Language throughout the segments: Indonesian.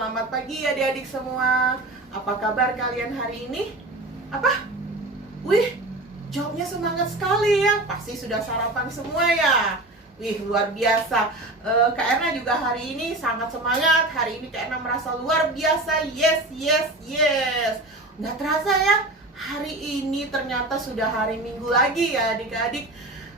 Selamat pagi adik-adik semua. Apa kabar kalian hari ini? Apa? Wih, jawabnya semangat sekali ya. Pasti sudah sarapan semua ya. Wih, luar biasa. Kak Erna juga hari ini sangat semangat. Hari ini Kak Erna merasa luar biasa. Yes. Nggak terasa ya, hari ini ternyata sudah hari Minggu lagi ya adik-adik.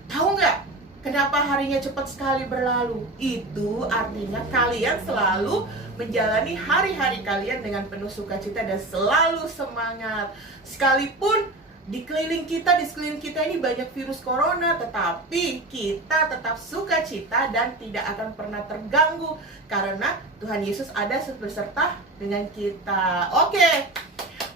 Tahu nggak? Kenapa harinya cepat sekali berlalu? Itu artinya kalian selalu menjalani hari-hari kalian dengan penuh sukacita dan selalu semangat. Sekalipun di sekeliling kita ini banyak virus corona, tetapi kita tetap sukacita dan tidak akan pernah terganggu karena Tuhan Yesus ada beserta dengan kita. Oke.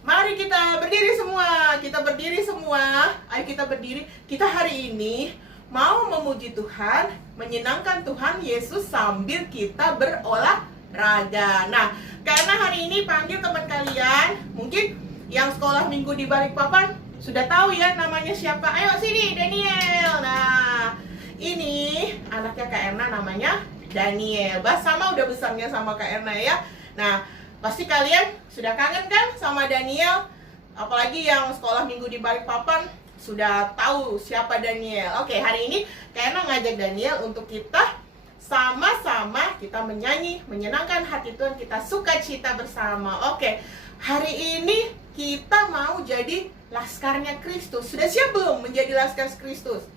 Mari kita berdiri semua. Ayo kita berdiri. Kita hari ini mau memuji Tuhan, menyenangkan Tuhan Yesus sambil kita berolahraga. Nah, karena hari ini panggil teman kalian, mungkin yang sekolah minggu di Balikpapan sudah tahu ya namanya siapa. Ayo sini, Daniel. Nah, ini anaknya Kak Erna namanya Daniel. Sama udah besarnya sama Kak Erna ya. Nah, pasti kalian sudah kangen kan sama Daniel? Apalagi yang sekolah minggu di Balikpapan sudah tahu siapa Daniel. Oke, hari ini Kak Erna ngajak Daniel untuk kita sama-sama kita menyanyi, menyenangkan hati Tuhan, kita sukacita bersama. Oke, hari ini kita mau jadi laskarnya Kristus. Sudah siap belum menjadi laskar Kristus?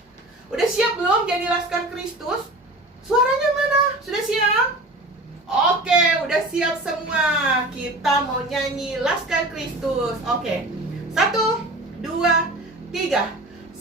Udah siap belum jadi laskar Kristus? Suaranya mana? Sudah siap? Oke, udah siap semua. Kita mau nyanyi laskar Kristus. Oke, 1, 2, 3.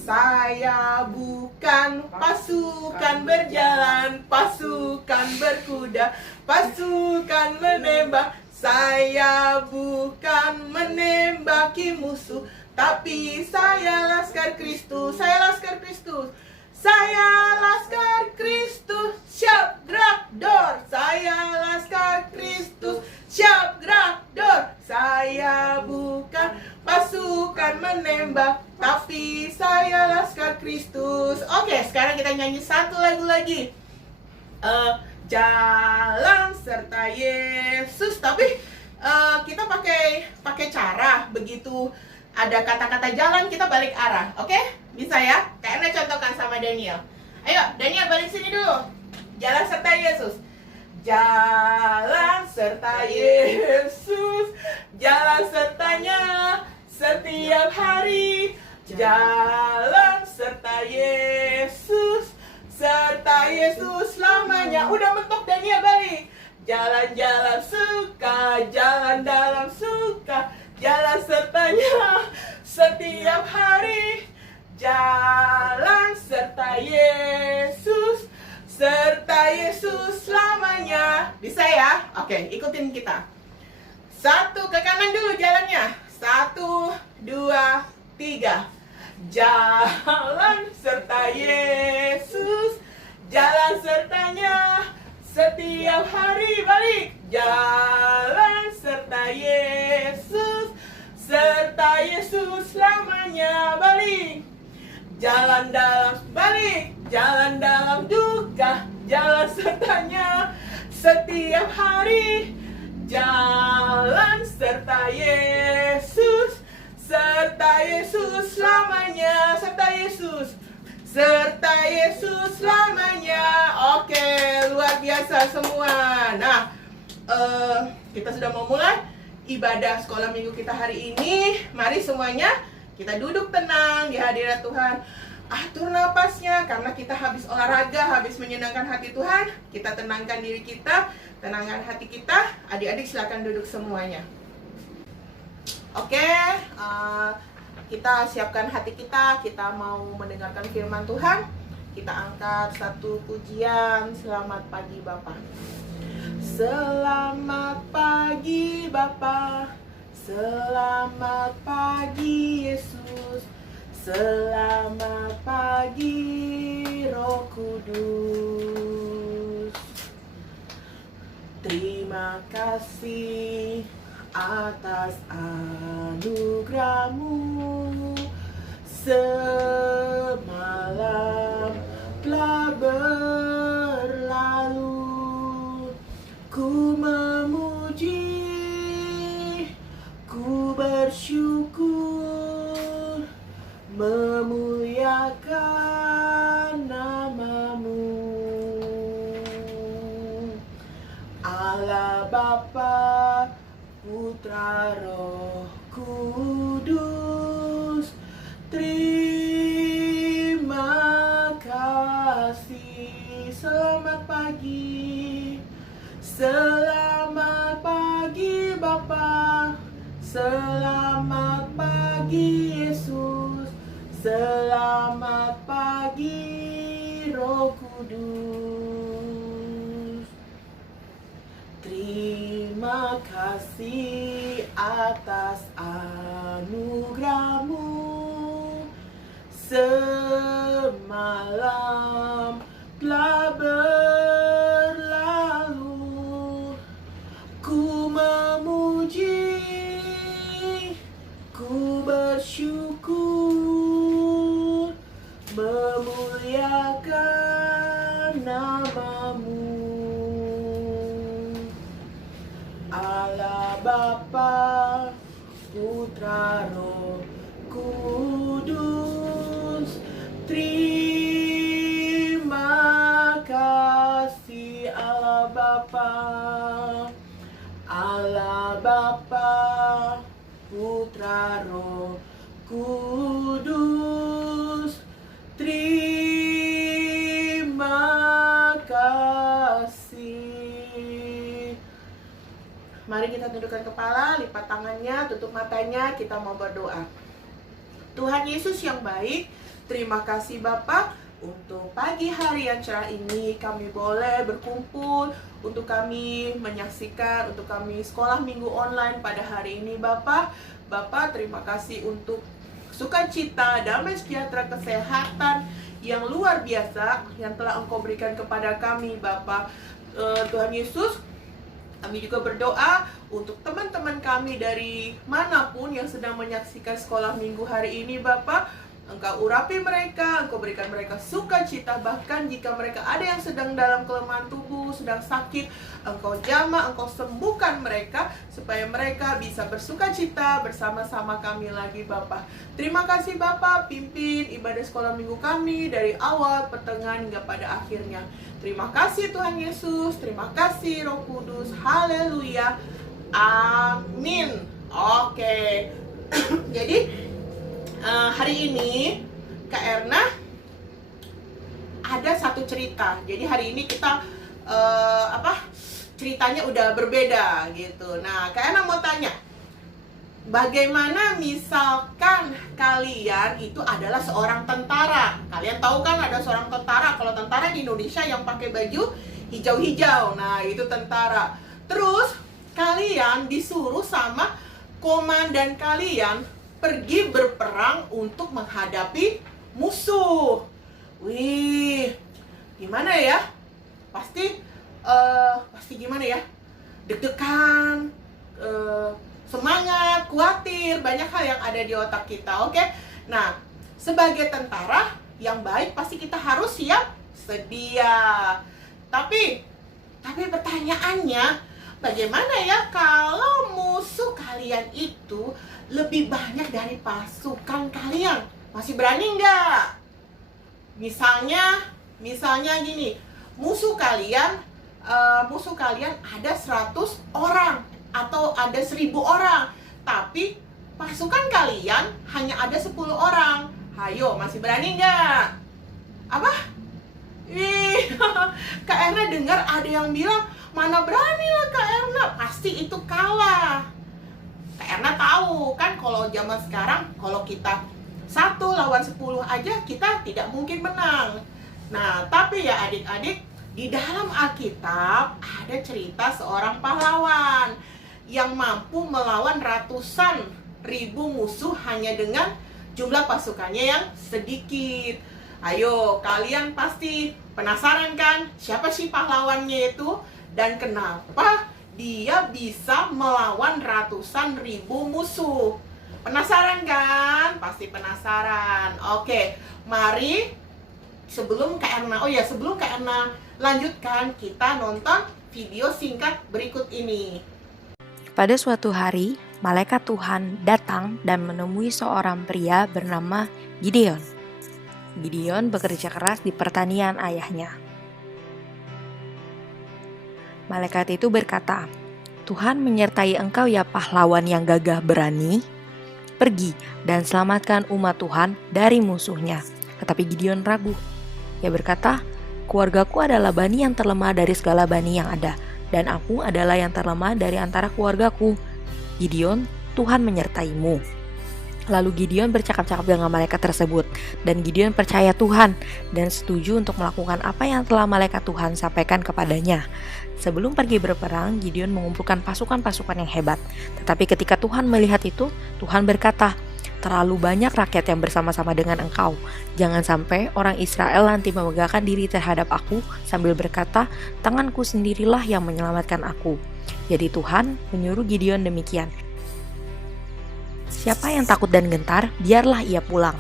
Saya bukan pasukan berjalan, pasukan berkuda, pasukan menembak. Saya bukan menembaki musuh, tapi saya laskar Kristus. Saya laskar Kristus. Saya laskar Kristus, siap gerak dor. Saya laskar Kristus, siap gerak dor. Saya bukan pasukan menembak, tapi saya laskar Kristus. Oke, sekarang kita nyanyi satu lagu lagi. Jalan serta Yesus. Tapi kita pakai cara begitu ada kata-kata jalan kita balik arah. Oke? Bisa ya? Kayaknya contohkan sama Daniel. Ayo, Daniel balik sini dulu. Jalan serta Yesus. Jalan serta Yesus, jalan sertanya setiap hari. Jalan serta Yesus, serta Yesus selamanya. Udah mentok Daniel, balik. Jalan-jalan suka, jalan dalam suka, jalan sertanya setiap hari. Jalan serta Yesus, serta Yesus selamanya. Bisa ya? Oke, ikutin kita. 1, ke kanan dulu jalannya. 1, 2, 3. Jalan serta Yesus, jalan sertanya setiap hari. Balik. Jalan serta Yesus, serta Yesus selamanya. Balik. Jalan dalam, balik. Jalan dalam duka, jalan sertanya setiap hari. Jalan serta Yesus, serta Yesus selamanya. Serta Yesus, serta Yesus selamanya. Oke, luar biasa semua. Nah, kita sudah mau mulai ibadah sekolah minggu kita hari ini. Mari semuanya kita duduk tenang di hadirat Tuhan. Atur napasnya karena kita habis olahraga, habis menyenangkan hati Tuhan. Kita tenangkan diri kita, tenangkan hati kita. Adik-adik silakan duduk semuanya. Oke, kita siapkan hati kita. Kita mau mendengarkan firman Tuhan. Kita angkat satu pujian. Selamat pagi Bapa. Selamat pagi Bapa. Selamat pagi Yesus. Selamat pagi Roh Kudus. Terima kasih atas anugerah-Mu. Semalam telah berlalu, Ku memuji, ku bersyukur, memuliakan namamu. Allah Bapa, Putra, Roh Kudus, terima kasih. Selamat pagi. Selamat pagi Bapa, selamat pagi Yesus, selamat pagi Roh Kudus. Terima kasih atas anugerah-Mu. Semalam telah berlalu, ku memuji, ku bersyukur, memuliakan namamu. Allah Bapa, Putra, Roh Kudus, terima kasih. Allah Bapa, Allah Bapa, Putra, Roh Kudus, terima kasih. Mari kita tundukkan kepala, lipat tangannya, tutup matanya, kita mau berdoa. Tuhan Yesus yang baik, terima kasih Bapa untuk pagi hari yang cerah ini. Kami boleh berkumpul untuk kami menyaksikan, untuk kami sekolah minggu online pada hari ini Bapa. Bapa, terima kasih untuk sukacita, damai sejahtera, kesehatan yang luar biasa yang telah Engkau berikan kepada kami Bapa. Tuhan Yesus, kami juga berdoa untuk teman-teman kami dari manapun yang sedang menyaksikan sekolah minggu hari ini Bapak. Engkau urapi mereka, Engkau berikan mereka sukacita. Bahkan jika mereka ada yang sedang dalam kelemahan tubuh, sedang sakit, Engkau jamah, Engkau sembuhkan mereka, supaya mereka bisa bersukacita bersama-sama kami lagi Bapak. Terima kasih Bapak, pimpin ibadah sekolah minggu kami dari awal, pertengahan, hingga pada akhirnya. Terima kasih Tuhan Yesus, terima kasih Roh Kudus, haleluya, amin. Oke, jadi hari ini Kak Erna ada satu cerita. Jadi hari ini kita ceritanya udah berbeda gitu. Nah, Kak Erna mau tanya, bagaimana misalkan kalian itu adalah seorang tentara? Kalian tahu kan ada seorang tentara. Kalau tentara di Indonesia yang pakai baju hijau-hijau, nah itu tentara. Terus kalian disuruh sama komandan kalian pergi berperang untuk menghadapi musuh. Wih, gimana ya? Pasti gimana ya? Deg-degan, semangat, khawatir, banyak hal yang ada di otak kita, oke? Nah, sebagai tentara yang baik pasti kita harus siap sedia. Tapi pertanyaannya, bagaimana ya kalau musuh kalian itu lebih banyak dari pasukan kalian? Masih berani nggak? Misalnya gini, musuh kalian ada 100 orang atau ada 1000 orang, tapi pasukan kalian hanya ada 10 orang. Hayo, masih berani nggak? Apa? Ih, Kak Erna dengar ada yang bilang, mana berani lah Kak Erna, pasti itu kalah. Kak Erna tahu kan kalau zaman sekarang, kalau kita 1 lawan 10 aja, kita tidak mungkin menang. Nah, tapi ya adik-adik, di dalam Alkitab ada cerita seorang pahlawan yang mampu melawan ratusan ribu musuh hanya dengan jumlah pasukannya yang sedikit. Ayo, kalian pasti penasaran kan siapa sih pahlawannya itu dan kenapa dia bisa melawan ratusan ribu musuh? Penasaran kan? Pasti penasaran. Oke, mari sebelum Kak Erna lanjutkan, kita nonton video singkat berikut ini. Pada suatu hari, malaikat Tuhan datang dan menemui seorang pria bernama Gideon. Gideon bekerja keras di pertanian ayahnya. Malaikat itu berkata, "Tuhan menyertai engkau ya pahlawan yang gagah berani. Pergi dan selamatkan umat Tuhan dari musuhnya." Tetapi Gideon ragu. Ia berkata, "Keluargaku adalah bani yang terlemah dari segala bani yang ada, dan aku adalah yang terlemah dari antara keluargaku." Gideon, Tuhan menyertaimu. Lalu Gideon bercakap-cakap dengan malaikat tersebut, dan Gideon percaya Tuhan dan setuju untuk melakukan apa yang telah malaikat Tuhan sampaikan kepadanya. Sebelum pergi berperang, Gideon mengumpulkan pasukan-pasukan yang hebat. Tetapi ketika Tuhan melihat itu, Tuhan berkata, "Terlalu banyak rakyat yang bersama-sama dengan engkau. Jangan sampai orang Israel nanti memegahkan diri terhadap aku sambil berkata, 'Tanganku sendirilah yang menyelamatkan aku.'" Jadi Tuhan menyuruh Gideon demikian. "Siapa yang takut dan gentar, biarlah ia pulang."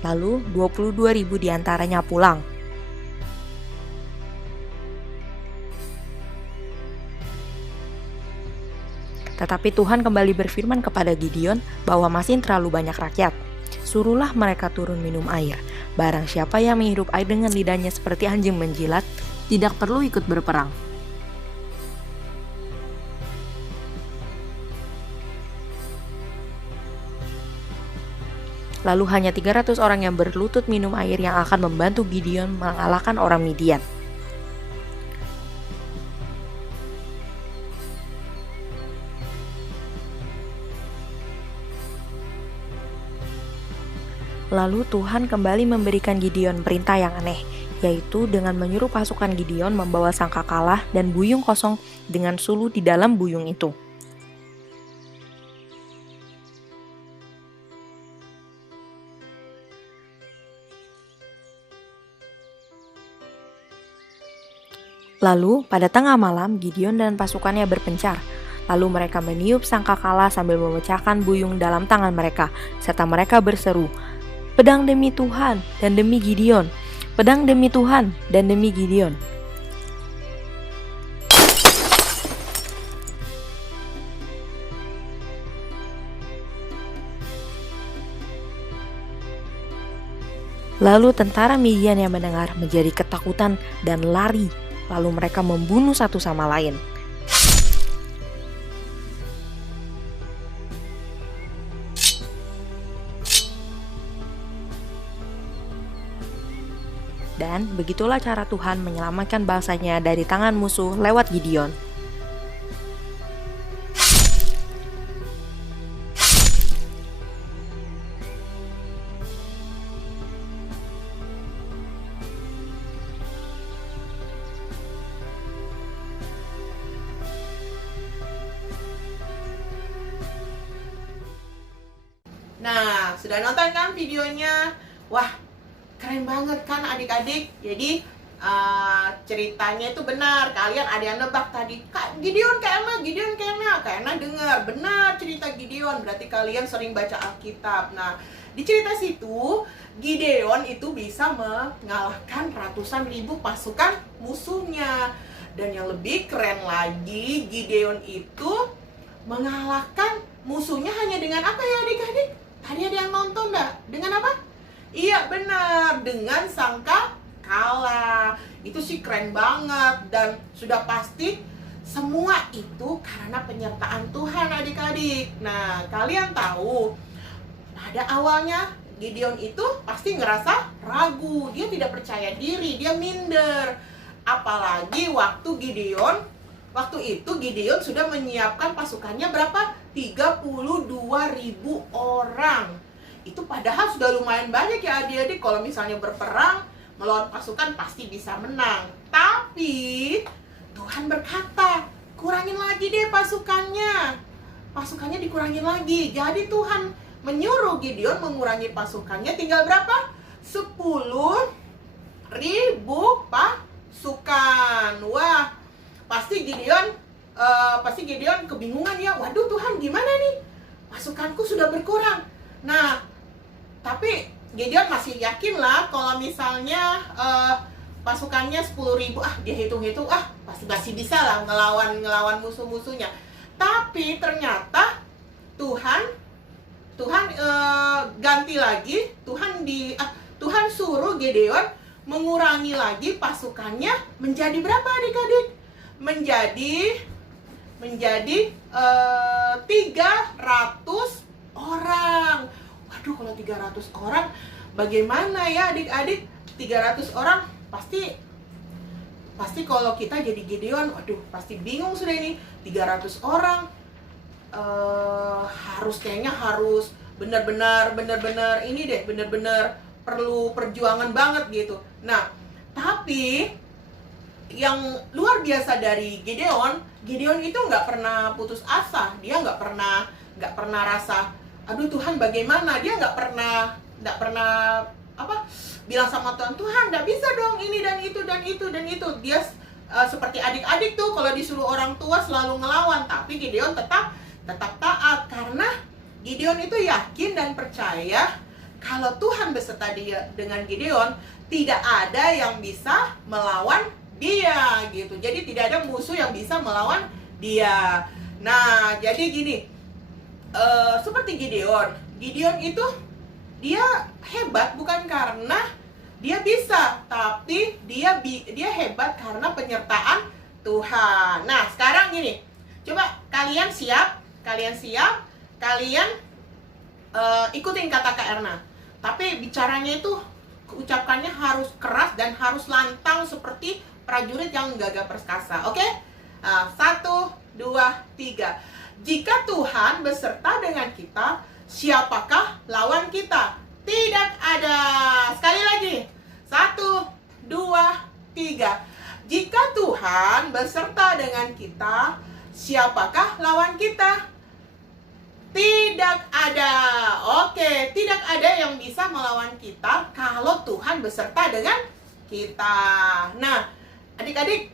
Lalu 22.000 diantaranya pulang. Tetapi Tuhan kembali berfirman kepada Gideon bahwa masih terlalu banyak rakyat. "Suruhlah mereka turun minum air. Barang siapa yang menghirup air dengan lidahnya seperti anjing menjilat, tidak perlu ikut berperang." Lalu hanya 300 orang yang berlutut minum air yang akan membantu Gideon mengalahkan orang Midian. Lalu Tuhan kembali memberikan Gideon perintah yang aneh, yaitu dengan menyuruh pasukan Gideon membawa sangkakala dan buyung kosong dengan sulu di dalam buyung itu. Lalu pada tengah malam Gideon dan pasukannya berpencar. Lalu mereka meniup sangkakala sambil memecahkan buyung dalam tangan mereka, serta mereka berseru, "Pedang demi Tuhan dan demi Gideon, pedang demi Tuhan dan demi Gideon." Lalu tentara Midian yang mendengar menjadi ketakutan dan lari, lalu mereka membunuh satu sama lain. Dan begitulah cara Tuhan menyelamatkan bangsanya dari tangan musuh lewat Gideon. Nah, sudah nonton kan videonya? Wah, keren banget kan adik-adik. Jadi ceritanya itu benar. Kalian ada yang nebak tadi, "Kak, Gideon kayaknya, Gideon kayaknya dengar benar cerita Gideon." Berarti kalian sering baca Alkitab. Nah, di cerita situ Gideon itu bisa mengalahkan ratusan ribu pasukan musuhnya. Dan yang lebih keren lagi, Gideon itu mengalahkan musuhnya hanya dengan apa ya adik-adik? Tadi ada yang nonton enggak? Dengan apa? Iya benar, dengan sangkakala. Itu sih keren banget. Dan sudah pasti semua itu karena penyertaan Tuhan adik-adik. Nah, kalian tahu pada awalnya Gideon itu pasti ngerasa ragu. Dia tidak percaya diri, dia minder. Apalagi waktu itu Gideon sudah menyiapkan pasukannya berapa? 32.000 orang. Itu padahal sudah lumayan banyak ya adik-adik. Kalau misalnya berperang melawan pasukan pasti bisa menang. Tapi Tuhan berkata, kurangin lagi deh pasukannya. Pasukannya dikurangin lagi. Jadi Tuhan menyuruh Gideon mengurangi pasukannya tinggal berapa? 10.000 pasukan. Wah, pasti Gideon kebingungan ya. Waduh Tuhan, gimana nih? Pasukanku sudah berkurang. Nah, tapi Gideon masih yakin lah kalau misalnya pasukannya 10.000. Dia hitung-hitung, pasti masih bisa lah ngelawan musuh-musuhnya. Tapi ternyata Tuhan ganti lagi. Tuhan suruh Gideon mengurangi lagi pasukannya menjadi berapa adik-adik? Menjadi 300 orang. Waduh, kalau 300 orang bagaimana ya adik-adik? 300 orang pasti kalau kita jadi Gideon, waduh, pasti bingung sudah ini. 300 orang kayaknya harus benar-benar ini deh, benar-benar perlu perjuangan banget gitu. Nah, tapi yang luar biasa dari Gideon itu nggak pernah putus asa. Dia nggak pernah rasa, aduh Tuhan bagaimana. Dia nggak pernah bilang sama Tuhan, Tuhan nggak bisa dong ini dan itu. Dia seperti adik-adik tuh, kalau disuruh orang tua selalu ngelawan. Tapi Gideon tetap taat, karena Gideon itu yakin dan percaya kalau Tuhan beserta dia dengan Gideon, tidak ada yang bisa melawan dia gitu. Jadi tidak ada musuh yang bisa melawan dia. Nah, jadi gini, seperti Gideon itu dia hebat bukan karena dia bisa, tapi dia hebat karena penyertaan Tuhan. Nah, sekarang gini, coba kalian siap, kalian ikutin kata Kak Erna. Tapi bicaranya itu, ucapkannya harus keras dan harus lantang seperti prajurit yang gagah perkasa. Oke? 1, 2, 3. Jika Tuhan beserta dengan kita, siapakah lawan kita? Tidak ada. Sekali lagi. 1, 2, 3. Jika Tuhan beserta dengan kita, siapakah lawan kita? Tidak ada. Oke, tidak ada yang bisa melawan kita kalau Tuhan beserta dengan kita. Nah, adik-adik,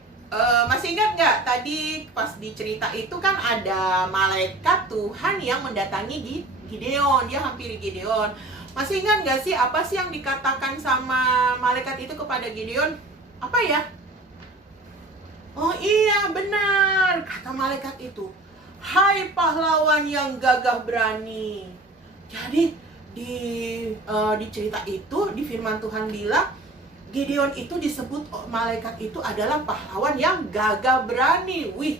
masih ingat nggak tadi pas di cerita itu kan ada malaikat Tuhan yang mendatangi Gideon. Dia hampiri Gideon. Masih ingat nggak sih apa sih yang dikatakan sama malaikat itu kepada Gideon? Apa ya? Oh iya, benar. Kata malaikat itu, hai pahlawan yang gagah berani. Jadi di cerita itu, di firman Tuhan bilang, Gideon itu disebut malaikat itu adalah pahlawan yang gagah berani. Wih,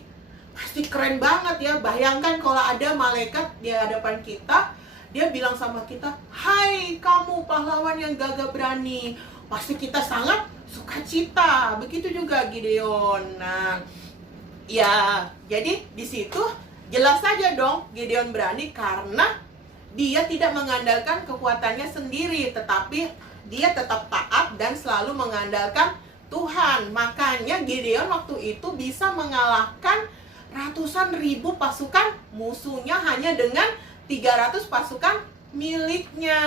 pasti keren banget ya. Bayangkan kalau ada malaikat di hadapan kita, dia bilang sama kita, hai kamu pahlawan yang gagah berani. Pasti kita sangat sukacita. Begitu juga Gideon. Nah, ya, jadi di situ jelas saja dong Gideon berani karena dia tidak mengandalkan kekuatannya sendiri, tetapi dia tetap taat dan selalu mengandalkan Tuhan. Makanya Gideon waktu itu bisa mengalahkan ratusan ribu pasukan musuhnya hanya dengan 300 pasukan miliknya.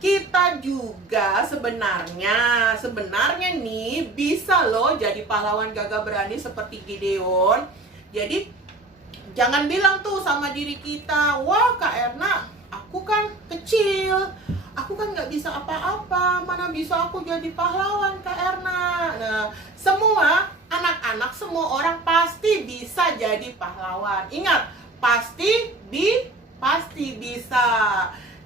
Kita juga sebenarnya nih bisa loh jadi pahlawan gagah berani seperti Gideon. Jadi jangan bilang tuh sama diri kita, wah Kak Erna, aku kan kecil, aku kan nggak bisa apa-apa, mana bisa aku jadi pahlawan Kak Erna. Nah, semua anak-anak, semua orang pasti bisa jadi pahlawan. Ingat, pasti bisa.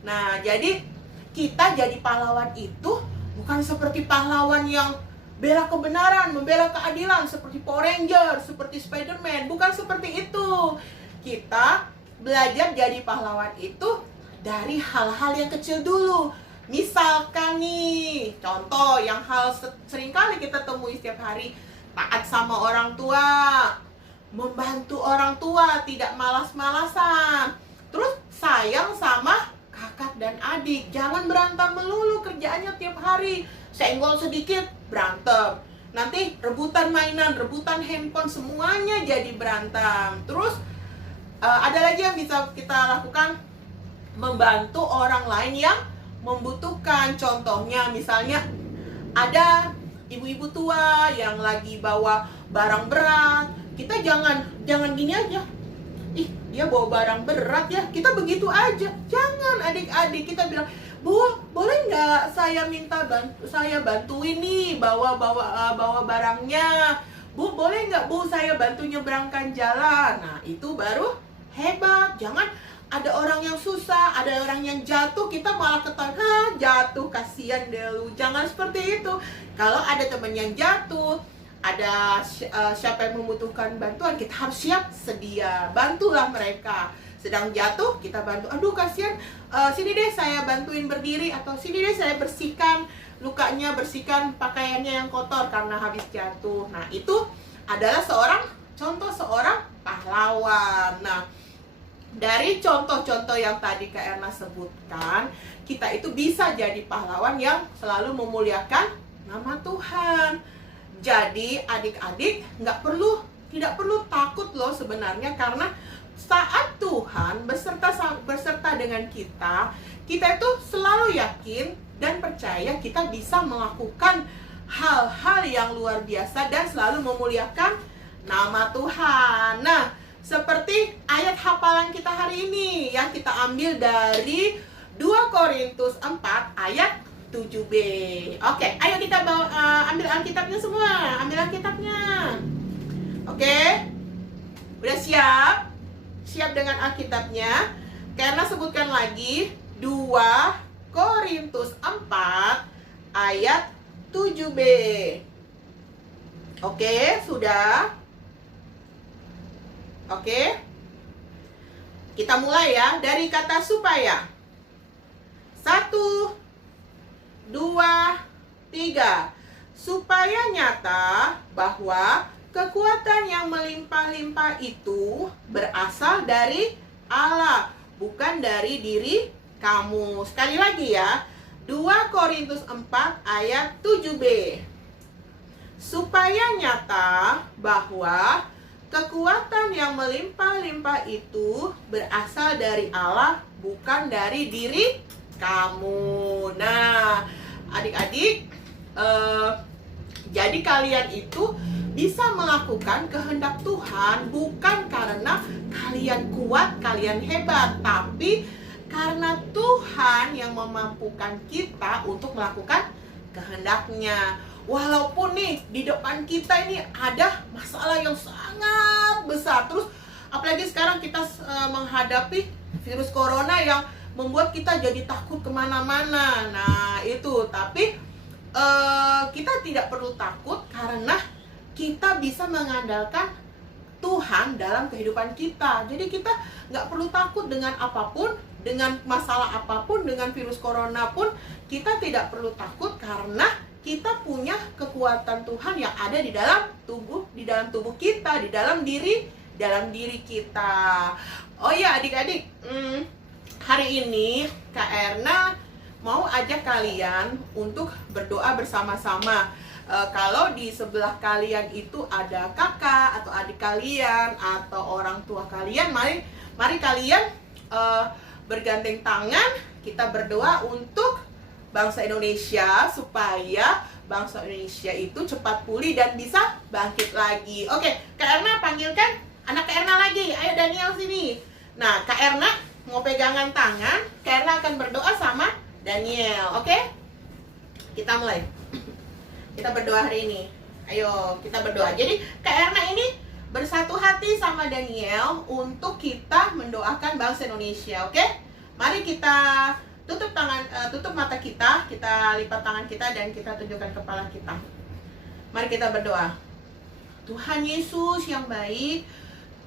Nah, jadi kita jadi pahlawan itu bukan seperti pahlawan yang bela kebenaran, membela keadilan seperti Power Ranger, seperti Spider-Man. Bukan seperti itu. Kita belajar jadi pahlawan itu dari hal-hal yang kecil dulu. Misalkan nih, contoh yang hal seringkali kita temui setiap hari, taat sama orang tua, membantu orang tua, tidak malas-malasan, terus sayang sama kakak dan adik. Jangan berantem melulu kerjaannya tiap hari. Senggol sedikit, berantem. Nanti rebutan mainan, rebutan handphone, semuanya jadi berantem. Terus ada lagi yang bisa kita lakukan, membantu orang lain yang membutuhkan. Contohnya misalnya ada ibu-ibu tua yang lagi bawa barang berat. Kita jangan gini aja, ih dia bawa barang berat ya, kita begitu aja. Jangan adik-adik, kita bilang, Bu, boleh nggak saya minta saya bantuin nih bawa barangnya. Bu, boleh nggak Bu saya bantu nyebrangkan jalan. Nah, itu baru hebat. Jangan ada orang yang susah, ada orang yang jatuh, kita malah ketawa, jatuh, kasihan deh lu. Jangan seperti itu. Kalau ada teman yang jatuh, ada siapa yang membutuhkan bantuan, kita harus siap sedia. Bantulah mereka. Sedang jatuh, kita bantu. Aduh, kasihan, sini deh saya bantuin berdiri, atau sini deh saya bersihkan lukanya, bersihkan pakaiannya yang kotor karena habis jatuh. Nah, itu adalah contoh seorang pahlawan. Nah, dari contoh-contoh yang tadi Kak Erna sebutkan, kita itu bisa jadi pahlawan yang selalu memuliakan nama Tuhan. Jadi adik-adik tidak perlu takut loh sebenarnya, karena saat Tuhan beserta dengan kita itu selalu yakin dan percaya kita bisa melakukan hal-hal yang luar biasa dan selalu memuliakan nama Tuhan. Nah, seperti ayat hafalan kita hari ini yang kita ambil dari 2 Korintus 4 ayat 7b. Oke, ayo kita ambil Alkitabnya semua. Ambil Alkitabnya. Oke, udah siap? Siap dengan Alkitabnya? Karena sebutkan lagi 2 Korintus 4 ayat 7b. Oke, sudah? Oke. Kita mulai ya dari kata supaya. 1, 2, 3. Supaya nyata bahwa kekuatan yang melimpah-limpah itu berasal dari Allah, bukan dari diri kamu. Sekali lagi ya, 2 Korintus 4 ayat 7b. Supaya nyata bahwa kekuatan yang melimpah-limpah itu berasal dari Allah, bukan dari diri kamu. Nah, adik-adik, jadi kalian itu bisa melakukan kehendak Tuhan bukan karena kalian kuat, kalian hebat, tapi karena Tuhan yang memampukan kita untuk melakukan kehendaknya. Walaupun nih di depan kita ini ada masalah yang sangat besar, terus apalagi sekarang kita menghadapi virus corona yang membuat kita jadi takut kemana-mana. Nah itu, tapi kita tidak perlu takut karena kita bisa mengandalkan Tuhan dalam kehidupan kita. Jadi kita nggak perlu takut dengan apapun, dengan masalah apapun, dengan virus corona pun kita tidak perlu takut karena kita punya kekuatan Tuhan yang ada di dalam tubuh kita, di dalam diri kita. Oh ya adik-adik, hari ini Kak Erna mau ajak kalian untuk berdoa bersama-sama. Kalau di sebelah kalian itu ada kakak atau adik kalian atau orang tua kalian, mari kalian bergandeng tangan, kita berdoa untuk bangsa Indonesia supaya bangsa Indonesia itu cepat pulih dan bisa bangkit lagi. Oke, Kak Erna panggilkan anak Kak Erna lagi. Ayo Daniel sini. Nah, Kak Erna mau pegangan tangan, Kak Erna akan berdoa sama Daniel. Oke? Kita mulai. Kita berdoa hari ini. Ayo, kita berdoa. Jadi, Kak Erna ini bersatu hati sama Daniel untuk kita mendoakan bangsa Indonesia, oke? Mari kita tutup mata kita lipat tangan kita dan kita tunjukkan kepala kita. Mari kita berdoa. Tuhan Yesus yang baik,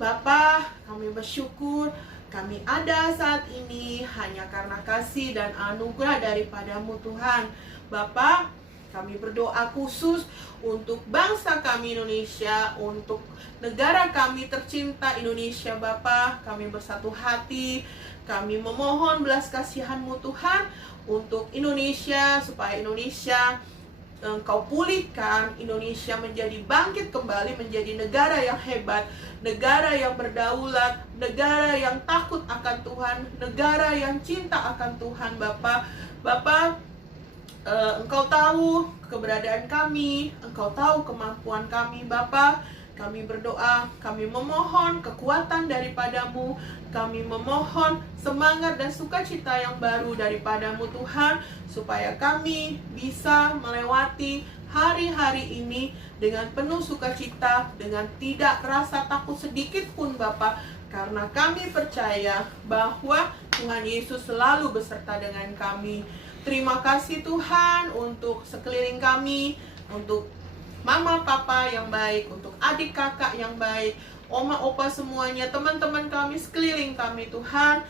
Bapa, kami bersyukur kami ada saat ini hanya karena kasih dan anugerah daripadamu Tuhan. Bapa, kami berdoa khusus untuk bangsa kami Indonesia, untuk negara kami tercinta Indonesia Bapa. Kami bersatu hati, kami memohon belas kasihan-Mu Tuhan untuk Indonesia, supaya Indonesia Engkau pulihkan, Indonesia menjadi bangkit kembali, menjadi negara yang hebat, negara yang berdaulat, negara yang takut akan Tuhan, negara yang cinta akan Tuhan Bapa. Bapa, Engkau tahu keberadaan kami, Engkau tahu kemampuan kami Bapa. Kami berdoa, kami memohon kekuatan daripadamu, kami memohon semangat dan sukacita yang baru daripadamu Tuhan, supaya kami bisa melewati hari-hari ini dengan penuh sukacita, dengan tidak rasa takut sedikit pun Bapa, karena kami percaya bahwa Tuhan Yesus selalu beserta dengan kami. Terima kasih Tuhan untuk sekeliling kami, untuk mama papa yang baik, untuk adik kakak yang baik, oma opa semuanya, teman-teman kami sekeliling kami Tuhan,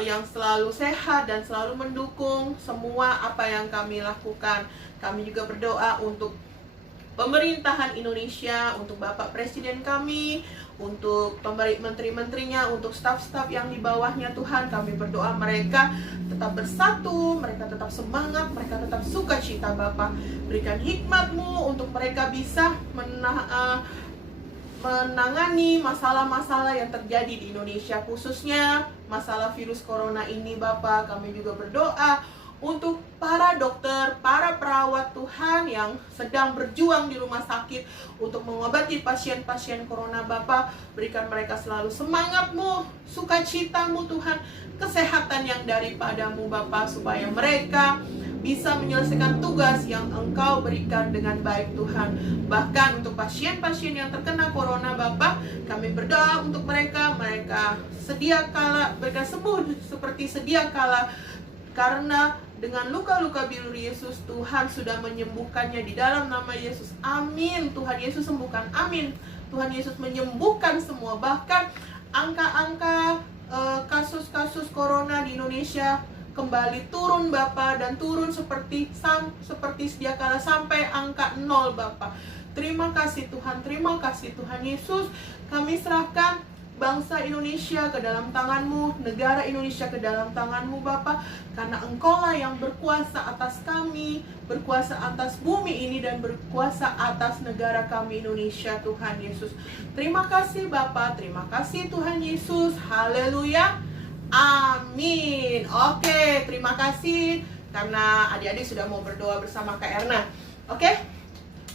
yang selalu sehat dan selalu mendukung semua apa yang kami lakukan. Kami juga berdoa untuk pemerintahan Indonesia, untuk Bapak Presiden kami, untuk menteri-menterinya, untuk staf-staf yang di bawahnya Tuhan. Kami berdoa mereka tetap bersatu, mereka tetap semangat, mereka tetap sukacita Bapak. Berikan hikmat-Mu untuk mereka bisa menangani masalah-masalah yang terjadi di Indonesia, khususnya masalah virus corona ini Bapak. Kami juga berdoa untuk para dokter, para perawat Tuhan yang sedang berjuang di rumah sakit untuk mengobati pasien-pasien corona Bapa. Berikan mereka selalu semangat-Mu, sukacita-Mu Tuhan, kesehatan yang daripadamu Bapa, supaya mereka bisa menyelesaikan tugas yang Engkau berikan dengan baik Tuhan. Bahkan untuk pasien-pasien yang terkena corona Bapa, kami berdoa untuk mereka sedia kala, mereka sembuh seperti sedia kala, karena dengan luka-luka biru Yesus, Tuhan sudah menyembuhkannya di dalam nama Yesus. Amin. Tuhan Yesus sembuhkan. Amin. Tuhan Yesus menyembuhkan semua. Bahkan angka-angka kasus-kasus corona di Indonesia kembali turun Bapak, dan turun seperti sedia kala sampai angka 0 Bapak. Terima kasih Tuhan. Terima kasih Tuhan Yesus. Kami serahkan bangsa Indonesia ke dalam tangan-Mu, negara Indonesia ke dalam tangan-Mu Bapa, karena Engkau-lah yang berkuasa atas kami, berkuasa atas bumi ini, dan berkuasa atas negara kami Indonesia Tuhan Yesus. Terima kasih Bapa, terima kasih Tuhan Yesus. Haleluya. Amin. Oke, terima kasih karena adik-adik sudah mau berdoa bersama Kak Erna. Oke,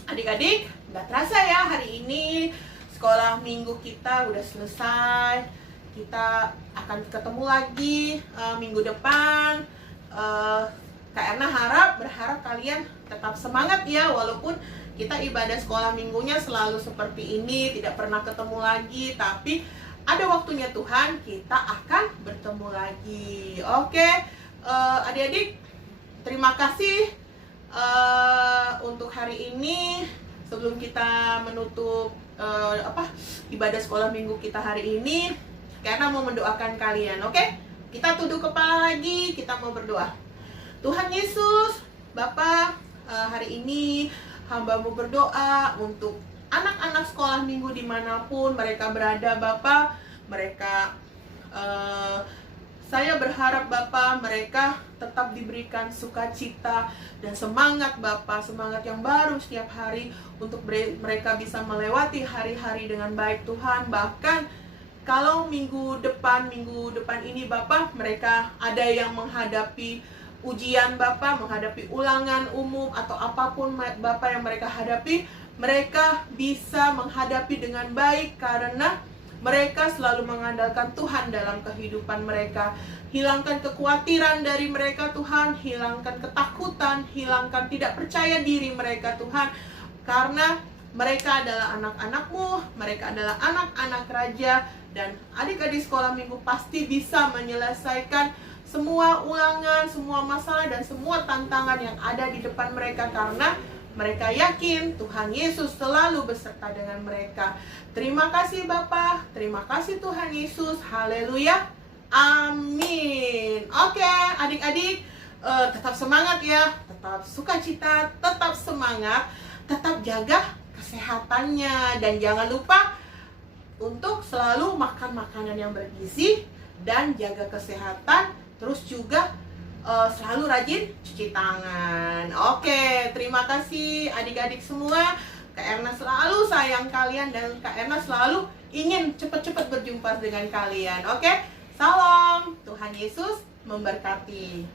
adik-adik, nggak terasa ya hari ini sekolah minggu kita udah selesai. Kita akan ketemu lagi minggu depan. Kak Erna berharap kalian tetap semangat ya, walaupun kita ibadah sekolah minggunya selalu seperti ini, tidak pernah ketemu lagi, tapi ada waktunya Tuhan kita akan bertemu lagi. Oke, adik-adik, terima kasih untuk hari ini. Sebelum kita menutup ibadah sekolah minggu kita hari ini, karena mau mendoakan kalian. Oke, kita tunduk kepala lagi, kita mau berdoa. Tuhan Yesus, Bapa, hari ini hamba-Mu berdoa untuk anak-anak sekolah minggu dimanapun mereka berada Bapa. Saya berharap Bapa, mereka tetap diberikan sukacita dan semangat Bapa, semangat yang baru setiap hari, untuk mereka bisa melewati hari-hari dengan baik Tuhan. Bahkan kalau minggu depan ini Bapa, mereka ada yang menghadapi ujian Bapa, menghadapi ulangan umum atau apapun Bapa yang mereka hadapi, mereka bisa menghadapi dengan baik karena mereka selalu mengandalkan Tuhan dalam kehidupan mereka. Hilangkan kekhawatiran dari mereka Tuhan, hilangkan ketakutan, hilangkan tidak percaya diri mereka Tuhan, karena mereka adalah anak-anak-Mu, mereka adalah anak-anak Raja, dan adik-adik sekolah minggu pasti bisa menyelesaikan semua ulangan, semua masalah, dan semua tantangan yang ada di depan mereka, karena mereka yakin Tuhan Yesus selalu beserta dengan mereka. Terima kasih Bapa, terima kasih Tuhan Yesus. Haleluya. Amin. Oke, adik-adik, tetap semangat ya, tetap sukacita, tetap semangat, tetap jaga kesehatannya, dan jangan lupa untuk selalu makan makanan yang bergizi dan jaga kesehatan. Terus juga selalu rajin cuci tangan. Oke, terima kasih adik-adik semua. Kak Erna selalu sayang kalian, dan Kak Erna selalu ingin cepat-cepat berjumpa dengan kalian. Oke, salam. Tuhan Yesus memberkati.